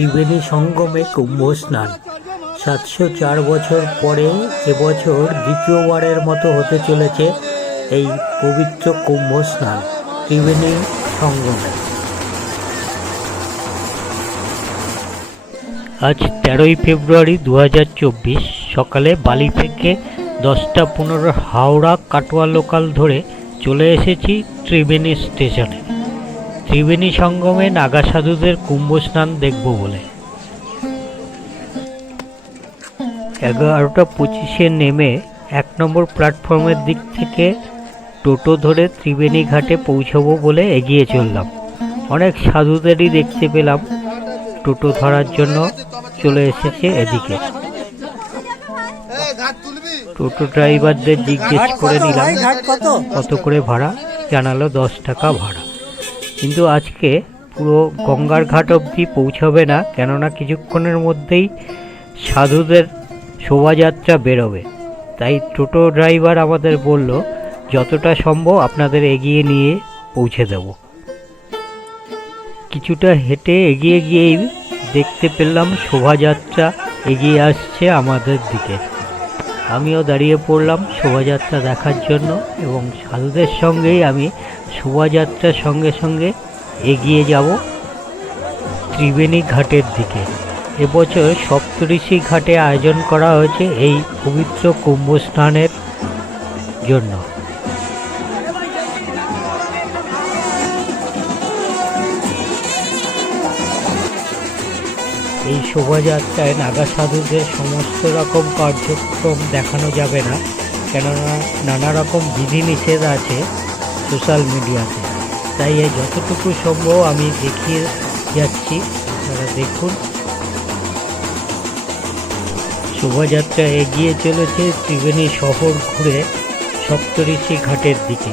ত্রিবেণী সঙ্গমে কুম্ভ স্নান। 704 বছর পরে এবছর দ্বিতীয়বারের মতো হতে চলেছে এই পবিত্র কুম্ভ স্নান ত্রিবেণী সঙ্গমে। আজ 13ই ফেব্রুয়ারি 2024 সকালে বালি থেকে 10টা 15 হাওড়া কাটোয়া লোকাল ধরে চলে এসেছি ত্রিবেণী স্টেশনে। ত্রিবেণী সঙ্গমে নাগা সাধুদের কুম্ভ স্নান দেখব বলে 11টা 25-এ নেমে 1 নম্বর প্ল্যাটফর্মের দিক থেকে টোটো ধরে ত্রিবেণী ঘাটে পৌঁছাবো বলে এগিয়ে চললাম। অনেক সাধুদেরই দেখতে পেলাম টোটো ধরার জন্য চলে এসেছে এদিকে। টোটো ড্রাইভারদের জিজ্ঞেস করে নিলাম কত করে ভাড়া, জানালো 10 টাকা ভাড়া। কিন্তু আজকে পুরো গঙ্গার ঘাট অবধি পৌঁছাবে না, কেননা কিছুক্ষণের মধ্যেই সাধুদের শোভাযাত্রা বেরোবে। তাই টোটো ড্রাইভার আমাদের বলল যতটা সম্ভব আপনাদের এগিয়ে নিয়ে পৌঁছে দেব। কিছুটা হেঁটে এগিয়ে গিয়েই দেখতে পেলাম শোভাযাত্রা এগিয়ে আসছে আমাদের দিকে। আমিও দাঁড়িয়ে পড়লাম শোভাযাত্রা দেখার জন্য এবং সাধুদের সঙ্গেই আমি শোভাযাত্রার সঙ্গে সঙ্গে এগিয়ে যাব ত্রিবেণী ঘাটের দিকে। এবছর সপ্তঋষি ঘাটে আয়োজন করা হয়েছে এই পবিত্র কুম্ভ স্নানের জন্য। এই শোভাযাত্রায় নাগা সাধুদের সমস্ত রকম কার্যক্রম দেখানো যাবে না, কেননা নানা রকম বিধিনিষেধ আছে সোশ্যাল মিডিয়াতে। তাই এই যতটুকু সম্ভব আমি দেখিয়ে যাচ্ছি, আপনারা দেখুন। শোভাযাত্রা এগিয়ে চলেছে ত্রিবেণী শহর ঘুরে সপ্তঋষি ঘাটের দিকে।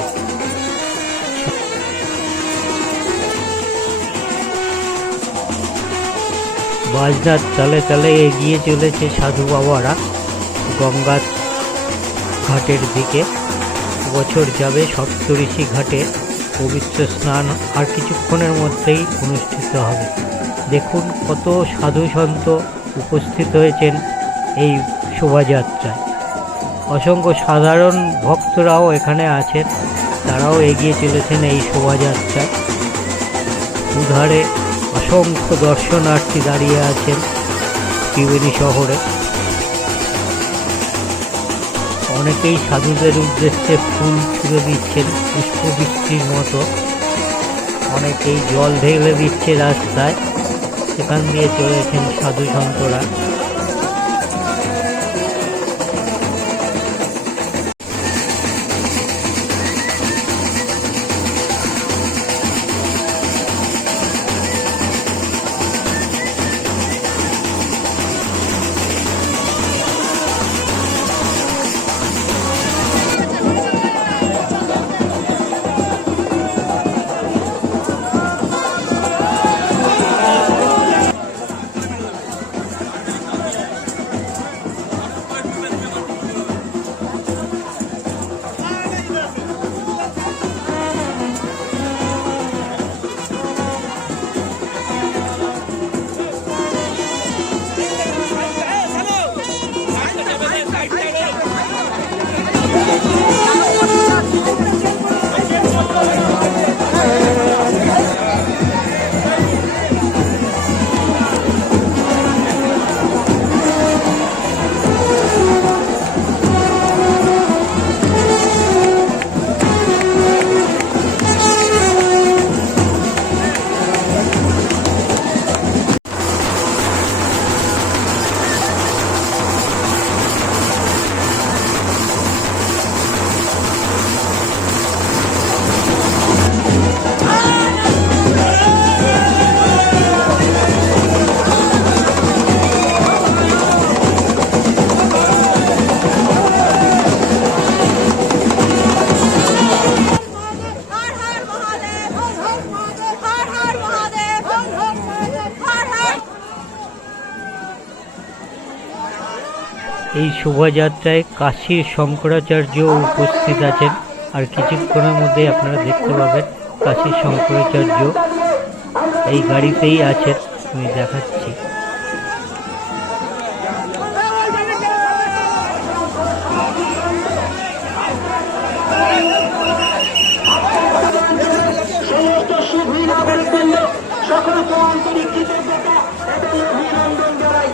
বাজনার তালে তালে এগিয়ে চলেছে সাধু বাবারা গঙ্গা ঘাটের দিকে। বছর যাবে সপ্তঋষি ঘাটে পবিত্র স্নান আর কিছুক্ষণের মধ্যেই অনুষ্ঠিত হবে। দেখুন কত সাধু সন্ত উপস্থিত হয়েছেন এই শোভাযাত্রায়। অসংখ্য সাধারণ ভক্তরাও এখানে আছেন, তারাও এগিয়ে চলেছেন এই শোভাযাত্রায়। দুধারে অসংখ্য দর্শনার্থী দাঁড়িয়ে আছেন ত্রিবেণী শহরে। অনেকেই সাধুদের উদ্দেশ্যে ফুল ছুঁড়ে দিচ্ছেন পুষ্পবৃষ্টির মতো, অনেকেই জল ঢেলে দিচ্ছে রাস্তায়, সেখান দিয়ে চলেছেন সাধু সন্তরা। এই শোভাযাত্রায় কাশীর শঙ্করাচার্য উপস্থিত আছেন, আর কিছুক্ষণের মধ্যে আপনারা দেখতে পাবেন কাশীর শঙ্করাচার্য এই গাড়িতেই আছেন আমি দেখাচ্ছি। সকলকে আন্তরিক কৃতজ্ঞতা এবং অভিনন্দন জানাই।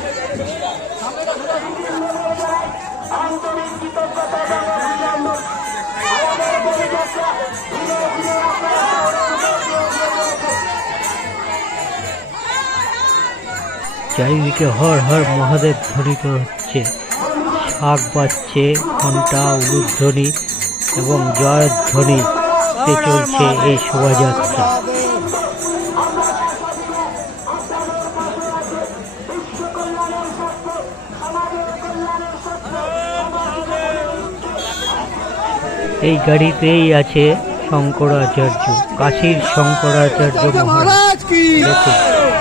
আন্তরিক কৃতজ্ঞতা এবং অভিনন্দন। আমাদের পরিযাত্রা ধীরে ধীরে চারিদিকে হর হর মহাদেব ধ্বনিত হচ্ছে, শাঁখ বাজছে, ঘণ্টা, উলুধ্বনি এবং জয়ধ্বনিতে চলছে এই শোভাযাত্রা। এই গাড়িতেই আছে শঙ্করাচার্য, কাশীর শঙ্করাচার্য মহারাজ কি,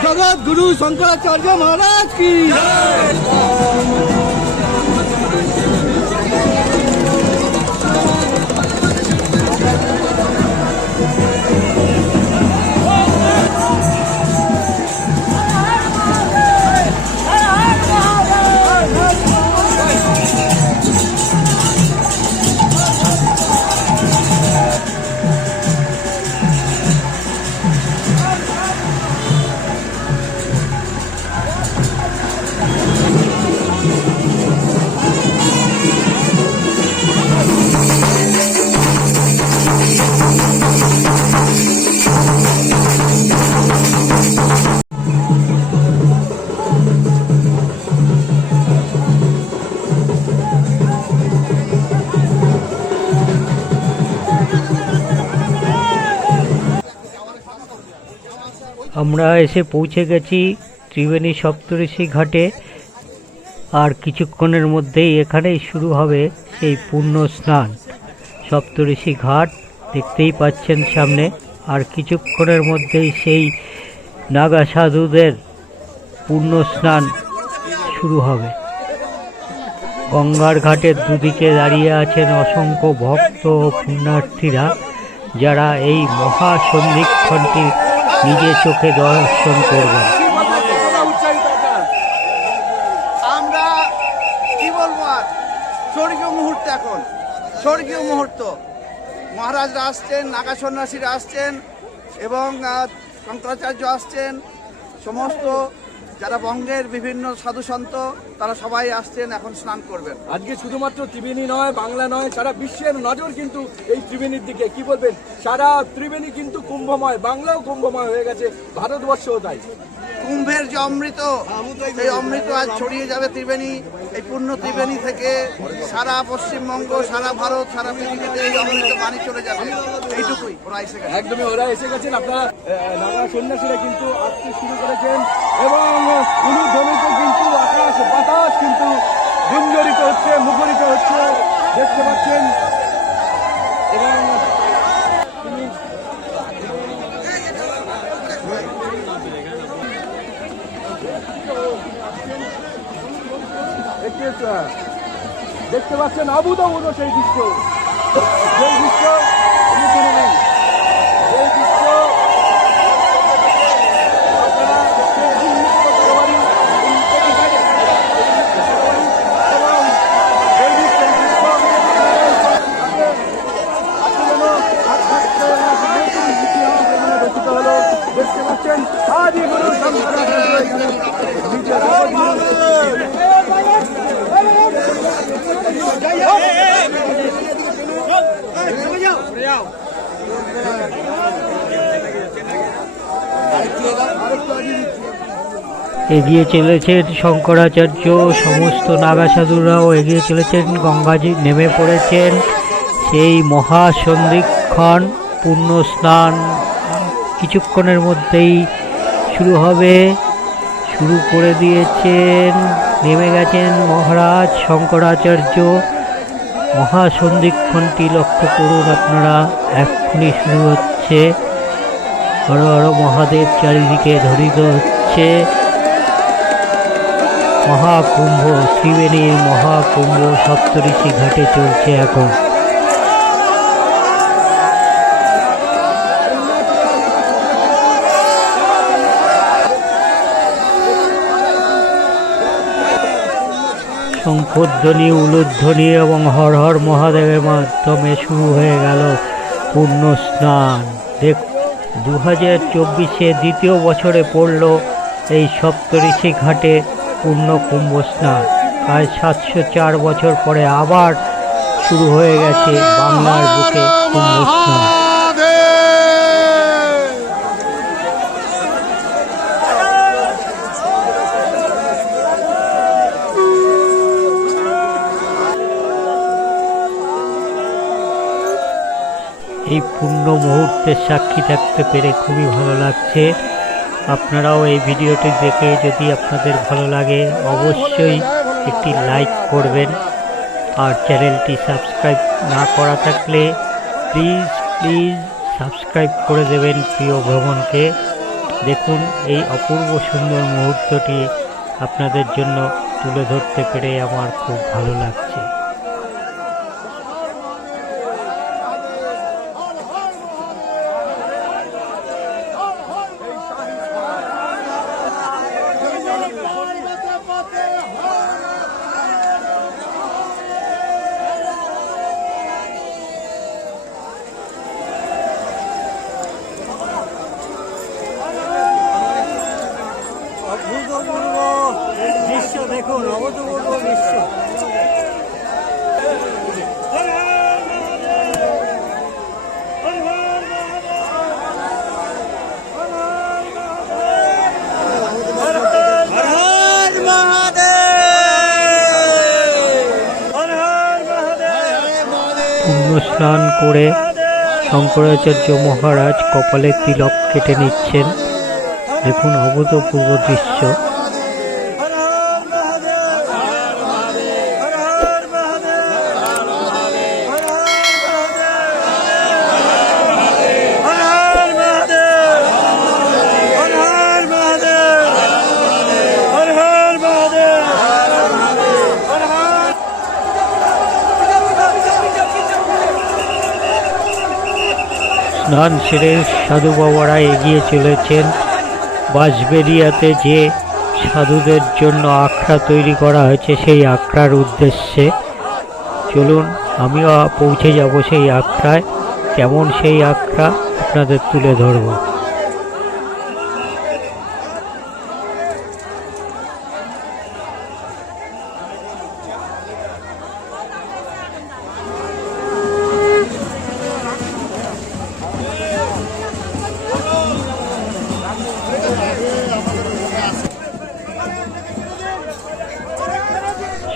জগৎ গুরু শঙ্করাচার্য মহারাজ কি। আমরা এসে পৌঁছে গেছি ত্রিবেণী সপ্তর্ষি ঘাটে। আর কিছুক্ষণের মধ্যেই এখানেই শুরু হবে সেই পুণ্য স্নান। সপ্তর্ষি ঘাট দেখতেই পাচ্ছেন সামনে। আর কিছুক্ষণের মধ্যেই সেই নাগা সাধুদের পুণ্য স্নান শুরু হবে। গঙ্গার ঘাটের দুদিকে দাঁড়িয়ে আছেন অসংখ্য ভক্ত ও পুণ্যার্থীরা, যারা এই মহাসন্ধিক্ষণটি নিজের চোখে দর্শন করবেন। আমরা কি বলবো, আর স্বর্গীয় মুহূর্ত, এখন স্বর্গীয় মুহূর্ত। মহারাজরা আসছেন, নাগা সন্ন্যাসীরা আসছেন এবং শঙ্করাচার্য আসছেন, সমস্ত যারা বঙ্গের বিভিন্ন সাধু সন্ত তারা সবাই আসছেন, এখন স্নান করবেন। আজকে শুধুমাত্র ত্রিবেণী নয়, বাংলা নয়, সারা বিশ্বের নজর কিন্তু এই ত্রিবেণীর দিকে। কি বলবেন, সারা ত্রিবেণী কিন্তু কুম্ভময়, বাংলাও কুম্ভময় হয়ে গেছে, ভারতবর্ষও তাই। কুম্ভের যে অমৃত, সেই অমৃত আজ ছড়িয়ে যাবে ত্রিবেণী। এই পূর্ণ ত্রিবেণী থেকে সারা পশ্চিমবঙ্গ, সারা ভারত, সারা পৃথিবীতে এই অমৃত বাণী চলে যাবে। এইটুকুই, ওরা এসে গেছে, একদমই ওরা এসে গেছেন। আপনারা নাগা সন্ন্যাসীরা কিন্তু আসতে শুরু করেছেন এবং উলুধ্বনিতে কিন্তু আকাশ বাতাস কিন্তু গুঞ্জরিত হচ্ছে, মুখরিত হচ্ছে, দেখতে পাচ্ছেন। এবং দেখতে পাচ্ছেন অভূতপূর্ব সেই দৃশ্য, সেই দৃশ্য সেই দৃশ্য দেখতে পাচ্ছেন আদি গুরু এগিয়ে চলেছেন শঙ্করাচার্য, সমস্ত নাগা সাধুরাও এগিয়ে চলেছেন। গঙ্গাজি নেমে পড়েছেন। সেই মহাসন্ধিক্ষণ পুণ্য স্নান কিছুক্ষণের মধ্যেই শুরু হবে, শুরু করে দিয়েছেন। নেমে গেছেন মহারাজ শঙ্করাচার্য। মহাসন্ধিক্ষণটি লক্ষ্য করুন আপনারা, এক্ষুনি শুরু হচ্ছে। হর হর মহাদেব চারিদিকে ধ্বনিত হচ্ছে। মহাকুম্ভ, ত্রিবেণীর মহাকুম্ভ সপ্তর্ষি ঘাটে চলছে এখন। শঙ্খধ্বনি, উলুধ্বনি এবং হর হর মহাদেবের মাধ্যমে শুরু হয়ে গেল পূর্ণ স্নান। দেখ 2024-এ দ্বিতীয় বছরে পড়ল এই সপ্তঋষি ঘাটে পূর্ণ কুম্ভ স্নান। প্রায় 704 বছর পরে আবার শুরু হয়ে গেছে বাংলার বুকে কুম্ভ স্নান। এই পূর্ণ মুহূর্তের সাক্ষী থাকতে পেরে খুবই ভালো লাগছে। আপনারাও এই ভিডিওটি দেখে যদি আপনাদের ভালো লাগে অবশ্যই একটি লাইক করবেন, আর চ্যানেলটি সাবস্ক্রাইব না করা থাকলে প্লিজ সাবস্ক্রাইব করে দেবেন প্রিয় ভ্রমণকে। দেখুন এই অপূর্ব সুন্দর মুহূর্তটি আপনাদের জন্য তুলে ধরতে পেরে আমার খুব ভালো লাগছে। দৃশ্য দেখুন, অভূতপূর্ব দৃশ্য। পুণ্য স্নান করে শঙ্করাচার্য মহারাজ কপালে তিলক কেটে নিচ্ছেন। দেখুন অভূতপূর্ব দৃশ্য। স্নান সেরে সাধু বাবারা এগিয়ে চলেছেন বাঁশবেড়িয়াতে যে সাধুদের জন্য আখড়া তৈরি করা হয়েছে সেই আখড়ার উদ্দেশ্যে। চলুন আমিও পৌঁছে যাব সেই আখড়ায়। কেমন সেই আখড়া আপনাদের তুলে ধরব।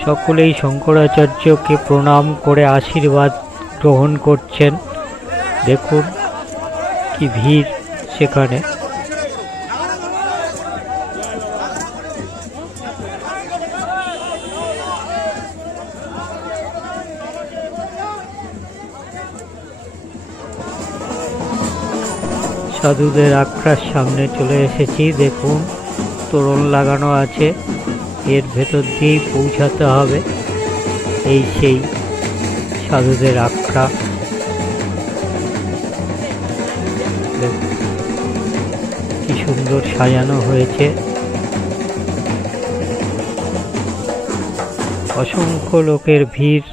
সকলেই শঙ্করাচার্যকে প্রণাম করে আশীর্বাদ গ্রহণ করছেন। দেখুন কি ভিড় সেখানে। সাধুদের আখড়ার সামনে চলে এসেছি। দেখুন তোরণ লাগানো আছে, এর ভেতর দিয়েই পৌঁছাতে হবে। এই সেই সাধুদের আখড়া। কি সুন্দর সাজানো হয়েছে। অসংখ্য লোকের ভিড়।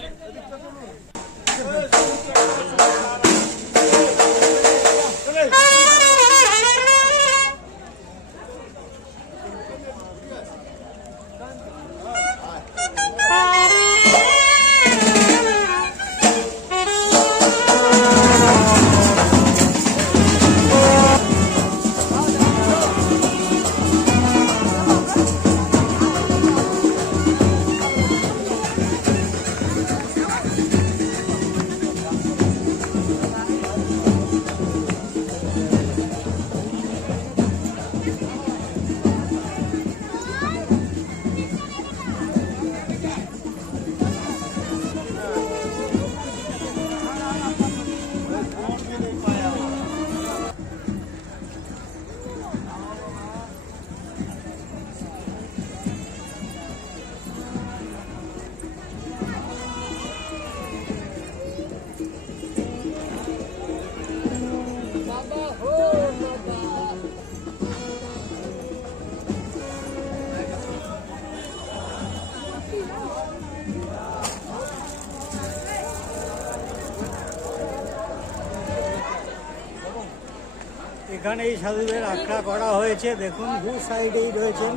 এখানেই সাধুদের আখড়া করা হয়েছে। দেখুন দু সাইডেই রয়েছেন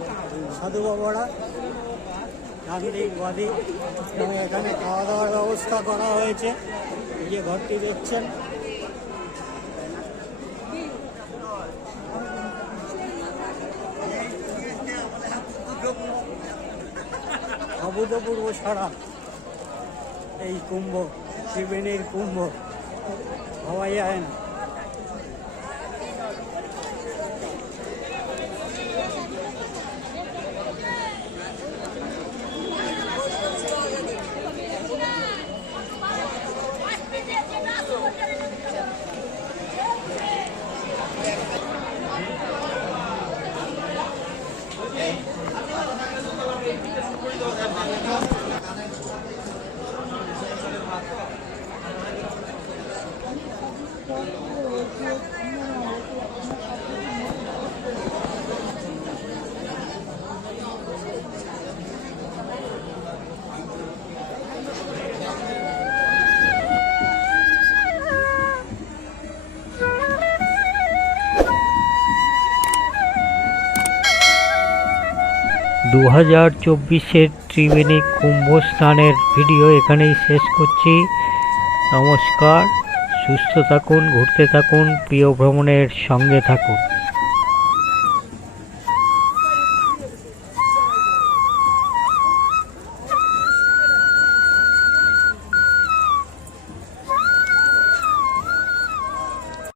সাধু বাবারা, ডান দিক বাদিক, এবং এখানে খাওয়া দাওয়ার ব্যবস্থা করা হয়েছে। এই যে ঘরটি দেখছেন, অভূতপূর্ব সারা এই কুম্ভ, ত্রিবেণীর কুম্ভ ভাবা যায় না। দু 2024-এর ত্রিবেণী কুম্ভ স্নানের ভিডিও এখানেই শেষ করছি। নমস্কার, সুস্থ থাকুন, ঘুরতে থাকুন, প্রিয় ভ্রমণের সঙ্গে থাকুন।